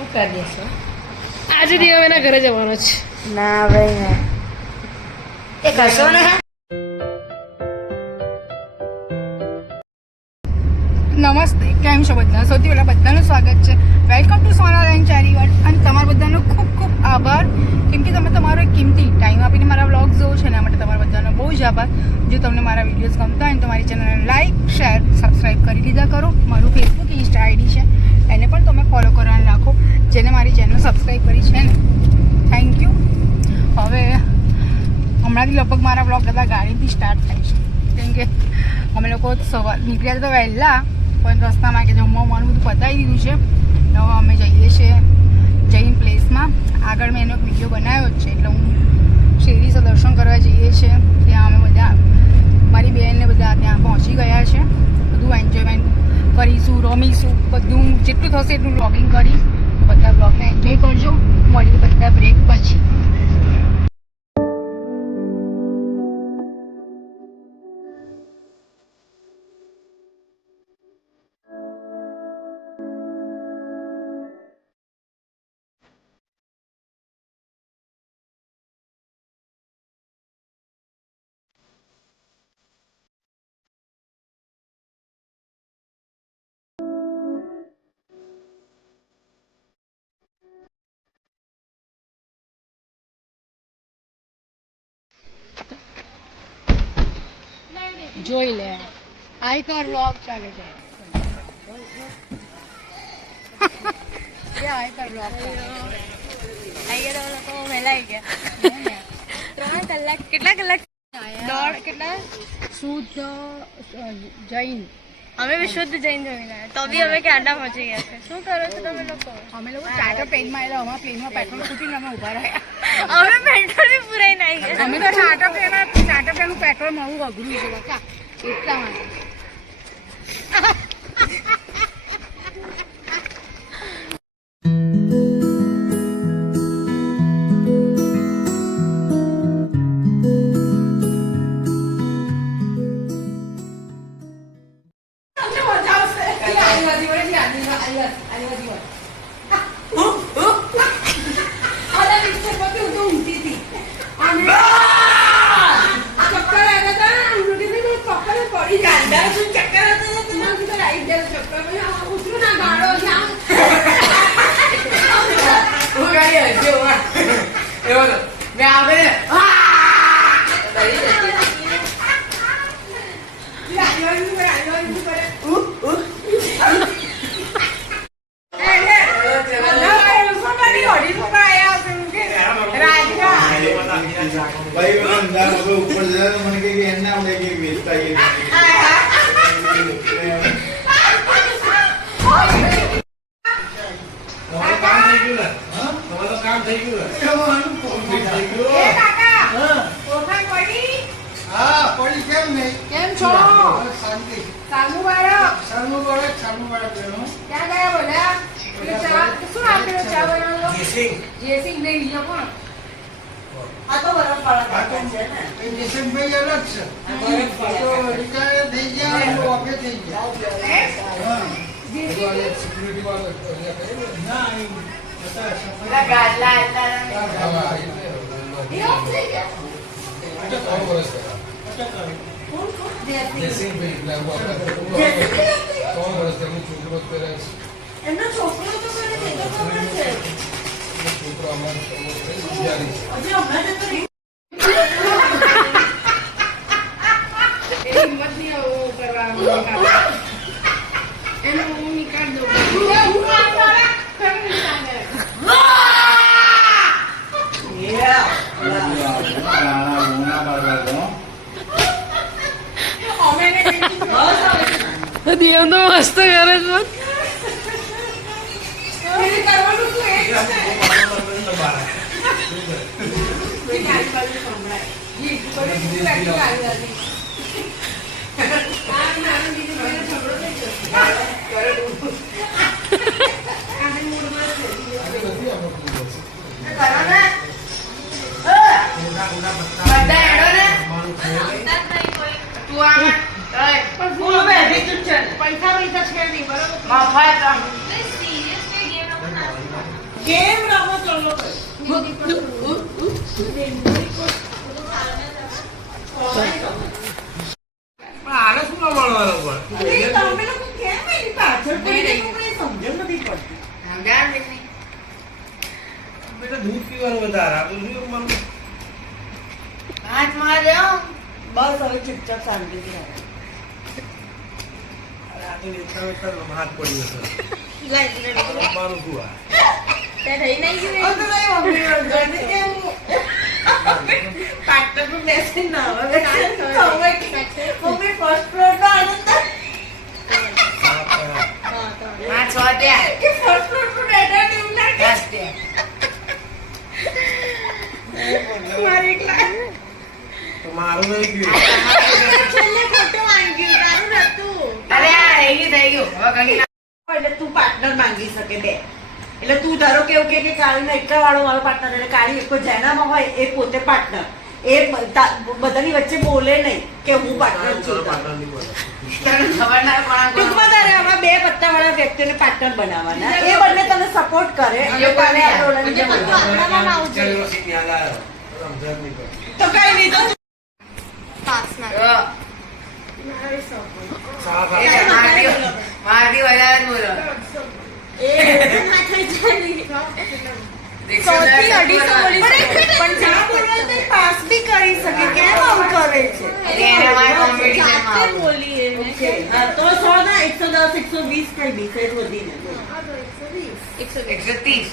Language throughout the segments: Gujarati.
શું કરી દેશો? આજે દિવસ એના ઘરે જવાનો છે. ના ભાઈ ના એ કશો ને. નમસ્તે, કેમ છો બધા? સૌથી પહેલાં બધાનું સ્વાગત છે. વેલકમ ટુ સોનાલાઈન ચારીવડ. અને તમારા બધાનો ખૂબ ખૂબ આભાર, કેમ કે તમે તમારો એક કિંમતી ટાઈમ આપીને મારા વ્લોગ જોવો છો. એના માટે તમારા બધાનો બહુ જ આભાર. જો તમને મારા વિડીયોઝ ગમતા હોય તો મારી ચેનલને લાઇક, શેર, સબસ્ક્રાઈબ કરી લીધા કરો. મારું ફેસબુક, ઇન્સ્ટા આઈડી છે, એને પણ તમે ફોલો કરવાનું રાખો. જેને મારી ચેનલ સબસ્ક્રાઈબ કરી છે ને, થેન્ક યુ. હવે હમણાંથી લગભગ મારા વ્લોગ બધા ગાડીથી સ્ટાર્ટ થાય છે, કેમ કે અમે લોકો સવાર નીકળ્યા તો વહેલા, પણ રસ્તામાં કે જમવાનું બધું પતાવી દીધું છે. હવે અમે જઈએ છીએ જૈન પ્લેસમાં. આગળ મેં એનો એક વિડીયો બનાવ્યો જ છે, એટલે હું શેરીસે દર્શન કરવા જઈએ છીએ. ત્યાં અમે બધા, મારી બહેનને બધા ત્યાં પહોંચી ગયા છે. બધું એન્જોયમેન્ટ કરીશું, રમીશું, બધું જેટલું થશે એટલું વ્લોગિંગ કરી. બધા વ્લોગને એન્જોય કરજો. મળીએ બધા બ્રેક પછી. જોઈ લે, આઈકર વ્લોગ ચાલે છે. આઈકર વ્લોગ લોકો વહેલા આવી ગયા. 3 કલાક, કેટલા કલાક? દોઢ, કેટલા? શુદ્ધ જૈન. અમે બી શુદ્ધ જૈન જોઈને તો બી અમે ક્યાંડા પહોંચી ગયા છે. શું કરો છો તમે લોકો? અમે લોકો ચાર્ટર પ્લેનમાં આવ્યા. અમારા પ્લેનમાં પેટ્રોલ ખૂટીને અમે ઊભા રહ્યા. અમે પેટ્રોલ બી પુરાઈને આવી ગયા. અમે તો ચાર્ટર પ્લેનનું પેટ્રોલ મળવું અઘરું છે બકા, એટલા માટે. ऊपर मन के एन्ना बेचता है. काम થઈ ગયું. હા પડી. કેમ નહીં? કેમ છો? શાંતિ. સાલમુ બાળક બેનો ક્યાં ગયા? બોલ્યા શું આપેલો ચા બનાવવાનો? જેસિંગ નહીં લીધો કોણ? આ તો બરફ વાળા છે ને. એ જેસિંગભાઈ અલગ છે. તો રિટાયર થઈ ગયા, એનો ઓફે થઈ ગયા. હા સિક્યુરિટી વાળો ના બતા ગાલા એમનો છોકરો તો કરે છે, છોકરો અમારો દેવ તો મસ્ત કરે પૈસા છે નહીં, બરોબર? કેમ રમો ચલો આને શું ના મળવાનું પણ તમે લોકો કેમ એની પાછળ પડી મને સમજ નથી પડતી બેટા દૂધ પીવાનું વધારે આ બધું શું મને હાથમાં જાઓ બસ હવે ચૂપચાપ શાંતિથી રહો અરે આ તો એટલા એટલા હાથ પડી જશે રમવાનું શું આ પાર્ટનર પર બેસી ના હવે મમ્મી ફર્સ્ટ ફ્લોર નો આનંદ હા છ ત્યાં કે ફર્સ્ટ ફ્લોર પર બેઠા એવું લાગે બસ ત્યાં મારે એકલા તો મારું નહીં ગયું છેલ્લે ફોટો માંગ્યું તારું નતું અરે આ થઈ ગયું હવે કંઈ ના એટલે તું પાર્ટનર માંગી શકે બે એટલે તું ધારો કેવું કે કાળીનો એકલા વાળો મારો પાર્ટનર એટલે કાળી એક જેનામાં હોય એ પોતે પાર્ટનર એ બધાની વચ્ચે બોલે નહીં કે હું પાર્ટનર છું તને ખબર ના કોણ ટૂંકમાં તારે આમાં બે પત્તા વાળા વ્યક્તિને પાર્ટનર બનાવવાના એ બંને તને સપોર્ટ કરે અને તારે આ રોલને તો કઈ નહીં તો મારથી વધારે જ બોલો સૌથી 250 બોલી શકે. પણ જ્યાં બોલવા તે પાસ બી કરી શકે કેમ આવું કરે છે એને મારે કોમ્પિટિશનમાં Okay. હા, તો 100 ના 110 120 કઈ બી સેટ વધીને 130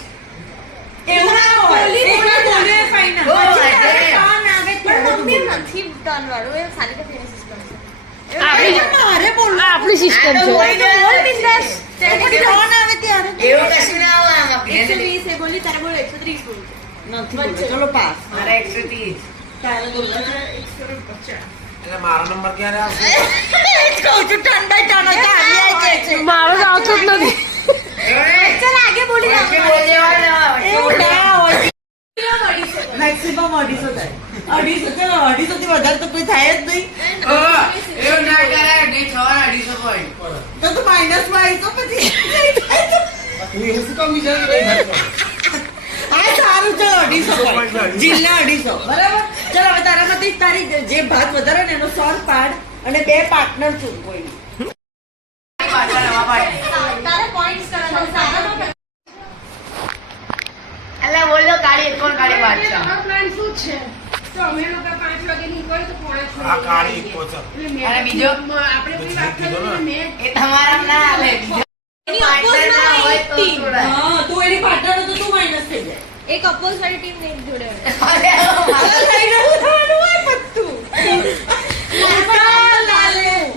એવું ના હોય એકવાર બોલીએ ફાઇનલ ઓ, પછી અરે. તારે ટર્ન આવે ત્યારે તું બોલ. મારે બોલવું આપણી સિસ્ટમ છે બોલ બિંદાસ ત્યારે ટર્ન આવે ત્યારે એવું કશું ના હોય આમાં નથી બોલવું. ચલો પાસ મારા 130 તારે બોલવા છે એટલે મારો નંબર ક્યારે આવશે કહું છું ટર્ન બાય ટર્ન આવી જાય છે મારો તો આવતો જ નથી મેક્સિમમ 250 થાય 250 ચલો 250 થી વધારે તો કોઈ થાય જ નહીં એવું ના કરાય નહીં 250 પોઈન્ટ તો તું માઇનસ માં આવી તો પછી તું એવું શું કામ વિચારે કે નહીં થાય? આ સારું ચલો 250 જિલ્લા 250 બરાબર ચલો હવે તારામાંથી તારી જે ભાગ વધારે ને એનો 100 પાડ અને બે પાર્ટનર ચૂન કોઈ પાછળ હવા પાડે અલ્લા બોલો કાળી કોણ કાળી બાદશાહ આ કાળી ઇકો છે અને બીજો એ તમારા ના હાલે પાર્ટનર ના હોય તો છોડાય. હા તું એની પાર્ટનર તો તું માઇનસ થઈ જાય એક અપોઝ વાળી ટીમ નહીં જોડે અરે,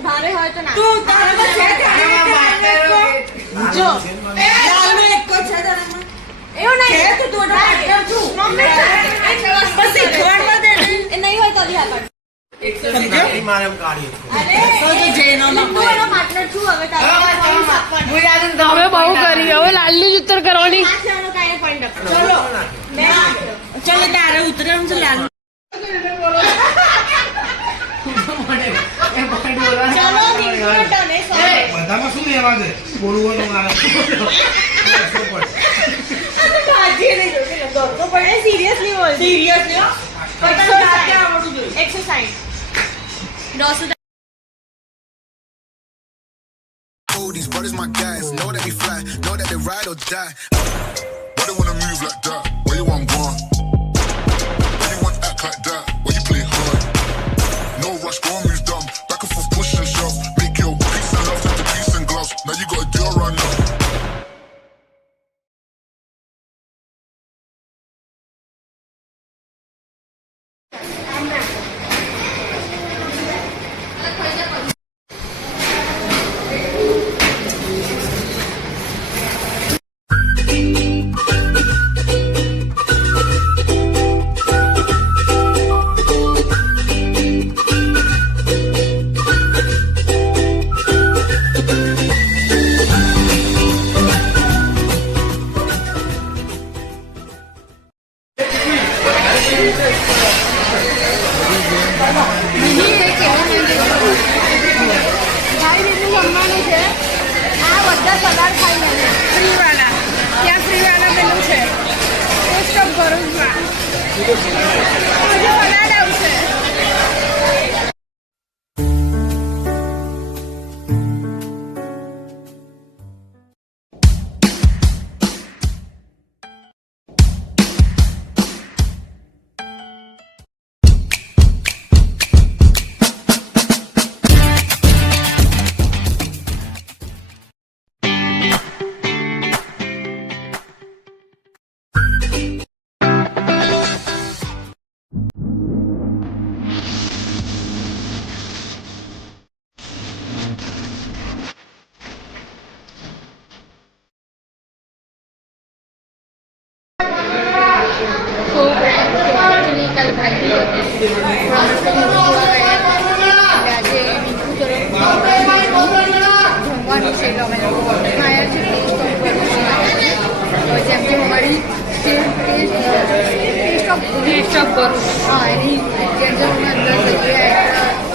ભારે હોય તો ના તું તારામાં છે આમાં પાર્ટનરો જો લાલનો એકો છે તારામાં એવું છે નહીં તો તું એનો પાર્ટનર છું બસ શીખવાડવા દે ને. એ નહીં હોય તો બી આગળ કાળી મારે એમ કાળી ઇકો. તો જેનો તું નંબર એનો પાર્ટનર છું હવે તારે points આપવાના. હું યાદ જ હવે બહુ કરી હવે લાલની જ ઉત્તર કરવાની પાંચ જણનો કાંઈ point આપવાનો. ચલો મેં ચલો તારે ઉતરવાનું છે લાલ ચલો નીકળો તમે sorry. બધામાં શું લેવા દે બોલવાનું મારે ભાજી નહીં જોશે દોડતો પડે Seriously બોલ. સિરિયસલી પચાસ આવડું જોઈએ 160 દોસ્તો Oh, these brothers my guys. Know that we fly, know that they ride or die. Why they wanna move like that? Where you want gone? Why you want act like that? Why you play hard? No rush, go on, move dumb. Back and forth, push and shove. Make your peace and love turn to peace and gloves. Now you got a deal right now. તો એકચ્યુઅલી કાલ ભાગી આજે મીઠું તરફ જમવાનું છે એટલે અમે લોકો આવ્યા છે જેમ કે અમારી ટેસ્ટ ઓફ ભરૂચ હા એની જેમ જેમ અમે અંદર જઈએ